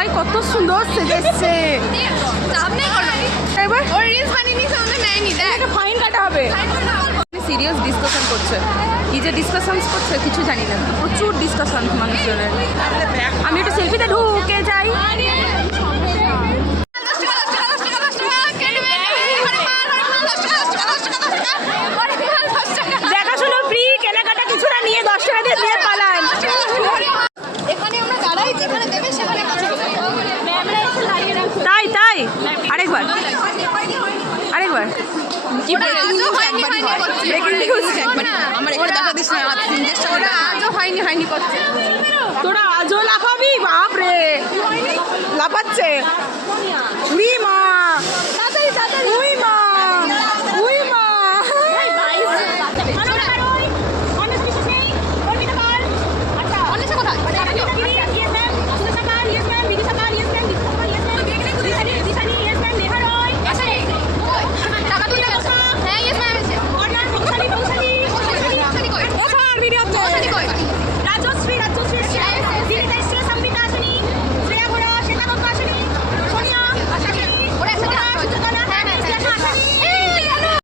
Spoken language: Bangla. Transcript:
সবাই কত সুন্দর সেজেছে। এবার ওর রিলস বানিয়ে নিছে, ওদের নেয়নি, দেখ একটা ফাইন কাটা হবে। সিরিয়াস ডিসকাশন করছে, কি যে ডিসকাশনস করছে কিছু জানি না, প্রচুর ডিসকাশন মানুষজনের। আমি একটু সেলফিতে ঢুকে যাই। দেখাশোনা ফ্রি, কেনাকাটা কিছু না নিয়ে 10 টাকা দিয়ে দিয়ে পালান। এখানে আমরা দাঁড়াই, যেখানে দেবে সেখানে তাই তাই আরেকবার আরেকবার কি ব্রেকিং নিউজ একবারই আমার এখানে দেখা দিস না, ওরা আজও হয়নি করছে। তোরা আজও লাফাবি? বাপ রে, লাফাচ্ছে।